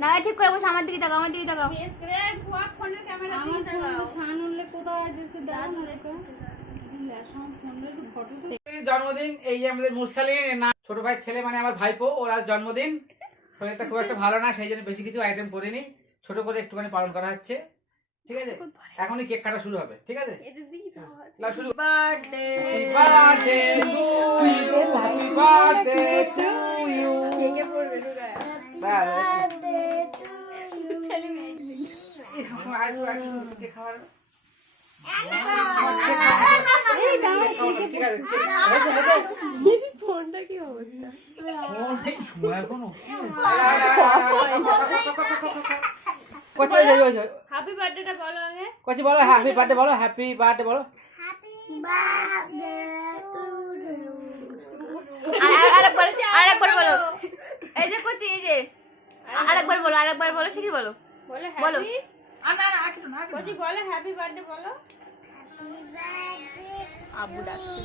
না ঠিক করে বসে আমার দিকে তাকাও, আমার দিকে তাকাও। ফোনের ক্যামেরা দিয়ে তাকাও। শানুলে কোথায় দিছে দাঁড়ানো রেখো। জন্মদিন এই যে আমাদের মুরসালিন না ছোট ভাইয়ের ছেলে মানে আমার ভাইপো, ওর আজ জন্মদিন। শরীরটা খুব একটা ভালো না, সেই জন্য বেশি কিছু আইটেম করিনি, ছোট করে একটুখানি পালন করা হচ্ছে। ঠিক আছে, এখনই কেক কাটা শুরু হবে। ঠিক আছে, লাও শুরু। Birthday birthday to you, happy birthday to you. কেকে পড়বে রুগায় ছেলে মেয়ে কেক খাওয়ার ফোনটা কি অবস্থা হ্যাপি বার্থডেটা বলো আগে কচি বলো হ্যাপি বার্থডে বলো, হ্যাপি বার্থডে বলো। আরেকবার বলো, এই যে কচি, এই যে আরেকবার বলো, আরেকবার বলো, শিখি বলো, বলো বলো। হ্যাপি কচি বলো হ্যাপি বার্থডে বলো। আব্বু ডাকছে।